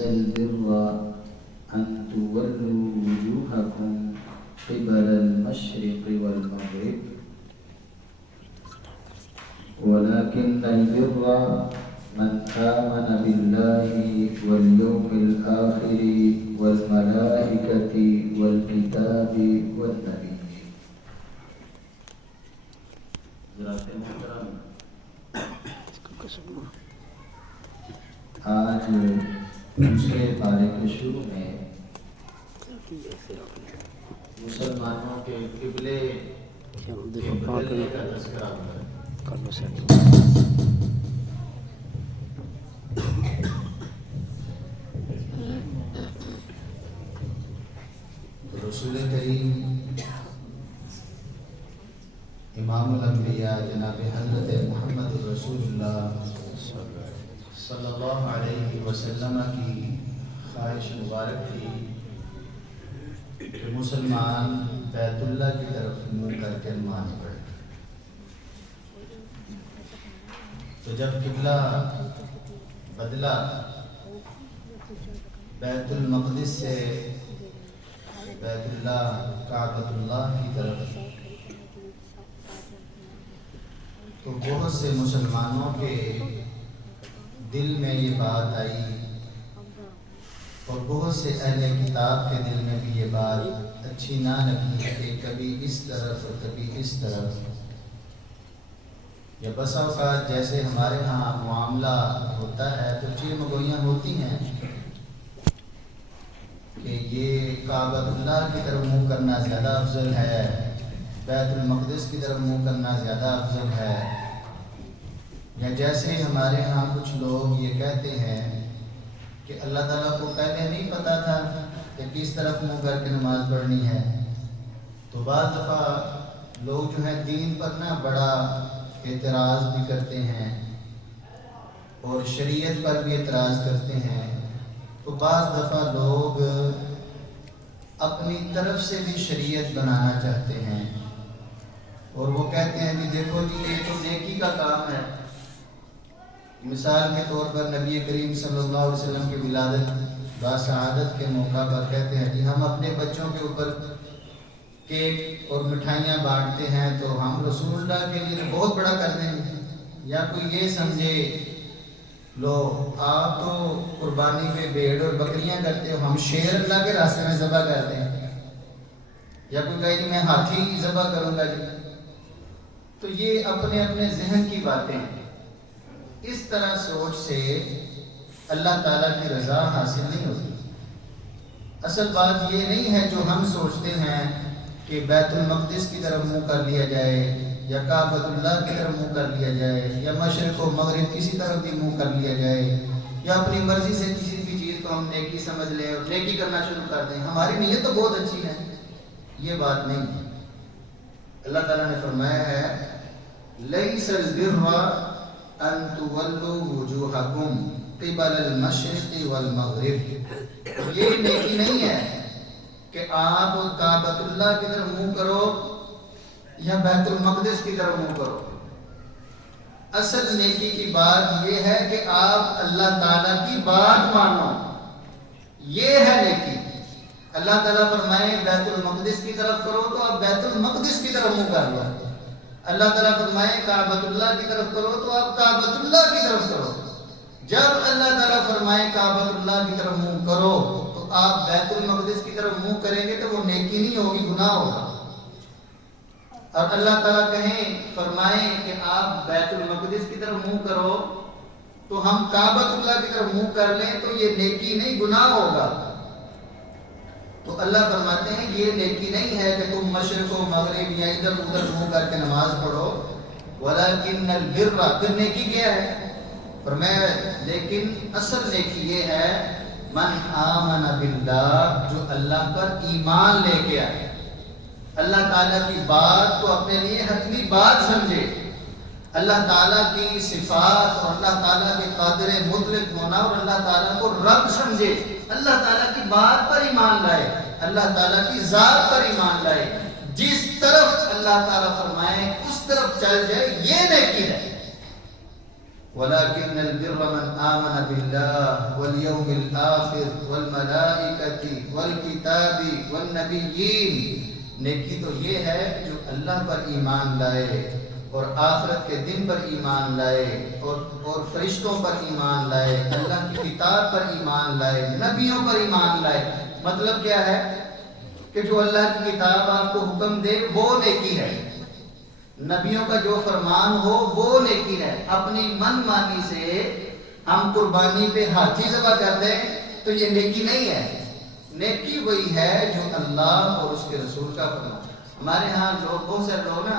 البر أن تولوا وجوهكم قبل المشرق والمغرب ولكن البر من آمن بالله واليوم الآخر والملائكة والكتاب والنبي. حضرات محترم، آج دوسرے پارے کے شروع میں مسلمانوں کے قبلے کے بدلنے کا تذکرہ ہوا ہے. رسول کریم امام الانبیاء جناب حضرت محمد رسول اللہ صلی اللہ علیہ وسلم کی خواہش مبارک تھی کہ مسلمان بیت اللہ کی طرف منہ کر کے نماز پڑھے. تو جب قبلہ بدلا بیت المقدس سے بیت اللہ کعبۃ اللہ کی طرف، تو بہت سے مسلمانوں کے دل میں یہ بات آئی اور بہت سے اہل کتاب کے دل میں بھی یہ بات اچھی نہ لگی کہ کبھی اس طرف اور کبھی اس طرف. یا بسا اوقات جیسے ہمارے ہاں معاملہ ہوتا ہے تو چیر مگوئیاں ہوتی ہیں کہ یہ کعبۃ اللہ کی طرف منہ کرنا زیادہ افضل ہے، بیت المقدس کی طرف منہ کرنا زیادہ افضل ہے. یا جیسے ہمارے ہاں کچھ لوگ یہ کہتے ہیں کہ اللہ تعالیٰ کو پہلے نہیں پتا تھا کہ کس طرف منہ کر کے نماز پڑھنی ہے. تو بعض دفعہ لوگ جو ہیں دین پر نہ بڑا اعتراض بھی کرتے ہیں اور شریعت پر بھی اعتراض کرتے ہیں. تو بعض دفعہ لوگ اپنی طرف سے بھی شریعت بنانا چاہتے ہیں اور وہ کہتے ہیں کہ دیکھو جی یہ تو نیکی کا کام ہے. مثال کے طور پر نبی کریم صلی اللہ علیہ وسلم کی ولادت باسعادت کے موقع پر کہتے ہیں کہ ہم اپنے بچوں کے اوپر کیک اور مٹھائیاں بانٹتے ہیں تو ہم رسول اللہ کے لیے بہت بڑا کر دیں گے. یا کوئی یہ سمجھے لو آپ تو قربانی پہ بھیڑ اور بکریاں کرتے ہو، ہم شیر اللہ کے راستے میں ذبح کر دیں. یا کوئی کہے کہ میں ہاتھی ذبح کروں گا جی. تو یہ اپنے اپنے ذہن کی باتیں ہیں. اس طرح سوچ سے اللہ تعالیٰ کی رضا حاصل نہیں ہوتی. اصل بات یہ نہیں ہے جو ہم سوچتے ہیں کہ بیت المقدس کی طرف منہ کر لیا جائے یا کعبۃ اللہ کی طرف منہ کر لیا جائے یا مشرق و مغرب کسی طرف بھی منہ کر لیا جائے یا اپنی مرضی سے کسی بھی چیز کو ہم نیکی سمجھ لیں اور نیکی کرنا شروع کر دیں. ہماری نیت تو بہت اچھی ہے، یہ بات نہیں ہے. اللہ تعالیٰ نے فرمایا ہے لیس البر ان تولوا وجوہکم قبل المشرق والمغرب. یہ نیکی نہیں ہے کہ آپ کعبۃ اللہ کی طرف منہ کرو یا بیت المقدس کی طرف منہ کرو. اصل نیکی کی بات یہ ہے کہ آپ اللہ تعالیٰ کی بات مانو، یہ ہے نیکی. اللہ تعالیٰ فرمائے بیت المقدس کی طرف کرو تو آپ بیت المقدس کی طرف منہ کر لو. اللہ تعالیٰ فرمائے کعبۃ اللہ کی طرف کرو تو آپ کعبۃ اللہ کی طرف کرو. جب اللہ تعالیٰ فرمائے کعبۃ اللہ کی طرف منہ کرو تو آپ بیت المقدس کی طرف منہ کریں گے تو وہ نیکی نہیں ہوگی، گناہ ہوگا. اور اللہ تعالیٰ کہیں فرمائیں کہ آپ بیت المقدس کی طرف منہ کرو تو ہم کعبۃ اللہ کی طرف منہ کر لیں تو یہ نیکی نہیں، گناہ ہوگا. تو اللہ فرماتے ہیں یہ نیکی نہیں ہے کہ تم مشرق و مغرب یا ادھر ادھر منہ کر کے نماز پڑھو. وَلَكِنَّ الْبِرَّ، پھر نیکی کیا ہے؟ فرمایا لیکن اصل نیکی یہ ہے من آمن باللہ، جو اللہ پر ایمان لے کے آئے، اللہ تعالیٰ کی بات کو اپنے لیے حتمی بات سمجھے، اللہ تعالیٰ کی صفات اور اللہ تعالیٰ کے قادر مطلق ہونا اور اللہ تعالیٰ کو رب سمجھے، اللہ تعالیٰ کی بات پر ایمان لائے، اللہ تعالیٰ کی ذات پر ایمان لائے، جس طرف اللہ تعالیٰ فرمائے اس طرف چل جائے، یہ نیکی ہے. ولكن البر من آمن بالله واليوم الآخر والملائكة والكتاب والنبيين. نیکی تو یہ ہے جو اللہ پر ایمان لائے اور آخرت کے دن پر ایمان لائے اور فرشتوں پر ایمان لائے، اللہ کی کتاب پر ایمان لائے، نبیوں پر ایمان لائے. مطلب کیا ہے کہ جو اللہ کی کتاب آپ کو حکم دے وہ نیکی ہے، نبیوں کا جو فرمان ہو وہ نیکی ہے. اپنی من مانی سے ہم قربانی پہ ہاتھی ذبح کر دیں تو یہ نیکی نہیں ہے. نیکی وہی ہے جو اللہ اور اس کے رسول کا فرمان. ہمارے ہاں لوگ، بہت سے لوگ نا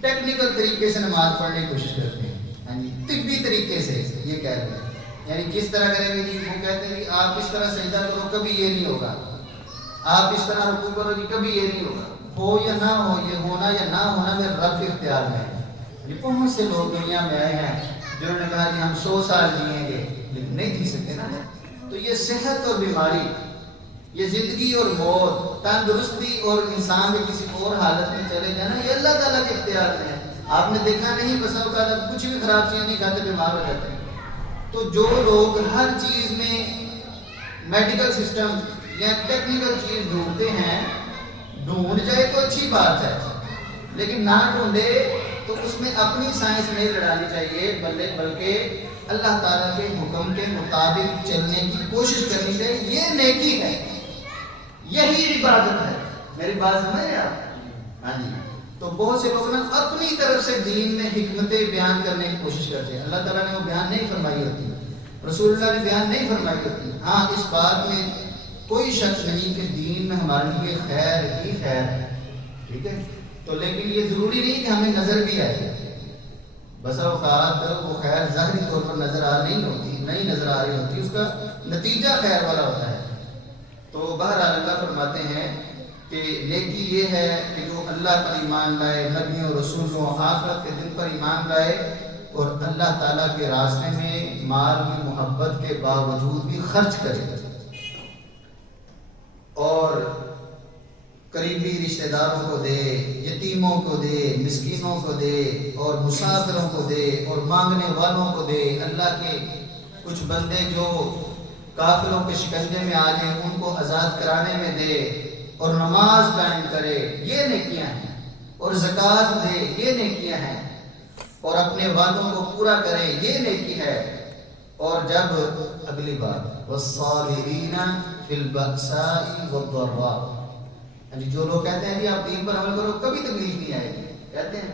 ٹیکنیکل طریقے سے نماز پڑھنے کی کوشش کرتے ہیں، طبی طریقے سے یہ کہہ رہے ہیں، یعنی کس طرح کریں گے جی، وہ کہتے ہیں کہ آپ اس طرح سجدہ کرو کبھی یہ نہیں ہوگا، آپ اس طرح رکوع کرو جی کبھی یہ نہیں ہوگا. ہو یا نہ ہو، یہ ہونا یا نہ ہونا میرے رب کے اختیار میں ہے. بہت سے لوگ دنیا میں آئے ہیں جنہوں نے کہا کہ ہم 100 سال جئیں گے، لیکن نہیں جی سکتے نا. تو یہ صحت اور بیماری، یہ زندگی اور موت، تندرستی اور انسان کے کسی اور حالت میں چلے جانا، یہ اللہ تعالیٰ کے اختیار میں ہے. آپ نے دیکھا نہیں، بس اوقات کچھ بھی خراب چیز نہیں کھاتے بیمار ہو جاتے ہیں. تو جو لوگ ہر چیز میں میڈیکل سسٹم یا ٹیکنیکل چیز ڈھونڈتے ہیں، ڈھونڈ جائے تو اچھی بات ہے، لیکن نہ ڈھونڈے تو اس میں اپنی سائنس نہیں لڑانی چاہیے، بلکہ اللہ تعالیٰ کے حکم کے مطابق چلنے کی کوشش کرنی چاہیے. یہ نیکی ہے، یہی عبادت ہے. میری بات سمجھ رہے آپ؟ ہاں جی. تو بہت سے لوگ نا اپنی طرف سے دین میں حکمتیں بیان کرنے کی کوشش کرتے ہیں. اللہ تعالیٰ نے وہ بیان نہیں فرمائی ہوتی، رسول اللہ نے بیان نہیں فرمائی ہوتی. ہاں اس بات میں کوئی شک نہیں کہ دین میں ہمارے لیے خیر ہی خیر ہے، ٹھیک ہے. تو لیکن یہ ضروری نہیں کہ ہمیں نظر بھی آئے. بس اوقات وہ خیر ظاہری طور پر نظر نہیں نظر آ رہی ہوتی، اس کا نتیجہ خیر والا ہوتا ہے. تو بہرحال اللہ فرماتے ہیں کہ نیکی یہ ہے کہ جو اللہ پر ایمان لائے، نبیوں رسولوں آخرت کے دن پر ایمان لائے، اور اللہ تعالیٰ کے راستے میں مال کی محبت کے باوجود بھی خرچ کرے، اور قریبی رشتہ داروں کو دے، یتیموں کو دے، مسکینوں کو دے، اور مسافروں کو دے، اور مانگنے والوں کو دے. اللہ کے کچھ بندے جو کافروں کے شکنجے میں آ جائیں ان کو آزاد کرانے میں دے، اور نماز قائم کرے، یہ نیکیاں ہیں. اور زکوٰۃ دے، یہ نیکیاں ہیں. اور اپنے وعدوں کو پورا کرے، یہ نیکی ہے. اور جب اگلی بات والصابرین فی البأساء والضراء، جو لوگ کہتے ہیں کہ آپ دین پر عمل کرو کبھی تکلیف نہیں آئے گی، کہتے ہیں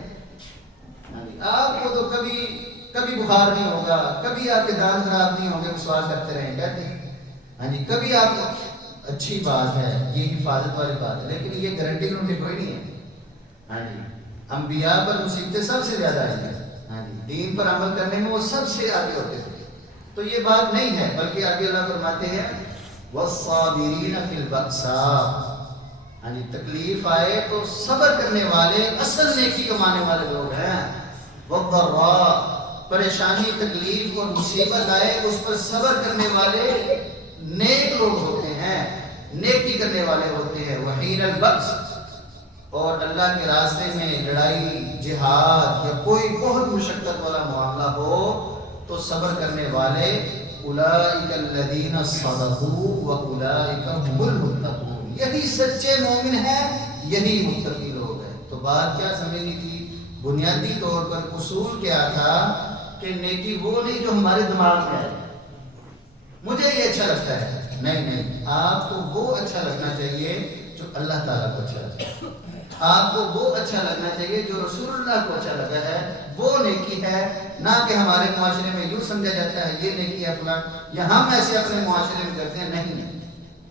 آپ کو تو کبھی بخار نہیں ہوگا، کبھی آپ کے دانت خراب نہیں ہوں گے، مسواک کرتے رہیں، کہتے ہیں ہاں جی کبھی آپ. اچھی بات ہے، یہ حفاظت والی بات ہے، لیکن یہ گارنٹی کوئی نہیں ہے. ہاں جی انبیاء پر مصیبتیں سب سے زیادہ آئی ہیں، ہاں جی دین پر عمل کرنے میں وہ سب سے آگے ہوتے تھے. تو یہ بات نہیں ہے، بلکہ آگے اللہ فرماتے ہیں والصابرین فی البأساء، ہاں جی تکلیف آئے تو صبر کرنے والے اصل نیکی کمانے والے لوگ ہیں. والضراء، پریشانی تکلیف اور مصیبت آئے اس پر صبر کرنے والے نیک لوگ ہوتے ہیں، نیکی کرنے والے ہوتے ہیں. وحین البأس، اور اللہ کے راستے میں لڑائی، جہاد یا کوئی بہت مشقت والا معاملہ ہو تو صبر کرنے والے اولئک الذین صدقوا واولئک هم المتقون، یہی سچے مومن ہیں، یہی متقی لوگ ہیں. تو بات کیا سمجھنی تھی؟ بنیادی طور پر اصول کیا تھا کہ نیکی وہ نہیں جو ہمارے دماغ میں ہے، مجھے یہ اچھا لگتا ہے، نہیں، آپ کو وہ اچھا لگنا چاہیے جو اللہ تعالیٰ کو اچھا لگتا ہے. آپ کو وہ اچھا لگنا چاہیے جو رسول اللہ کو اچھا لگا ہے، وہ نیکی ہے. نہ کہ ہمارے معاشرے میں یوں سمجھا جاتا ہے یہ نیکی ہے فلاں، یا ہم ایسے اپنے معاشرے میں کرتے ہیں، نہیں.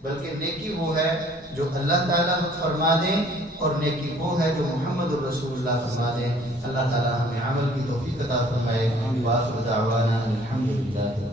بلکہ نیکی وہ ہے جو اللہ تعالیٰ فرما دیں، اور نیکی وہ ہے جو محمد الرسول اللہ فرما دیں. اللہ تعالیٰ ہمیں عمل کی توفیق عطا فرمائے. وآخر دعوانا الحمدللہ.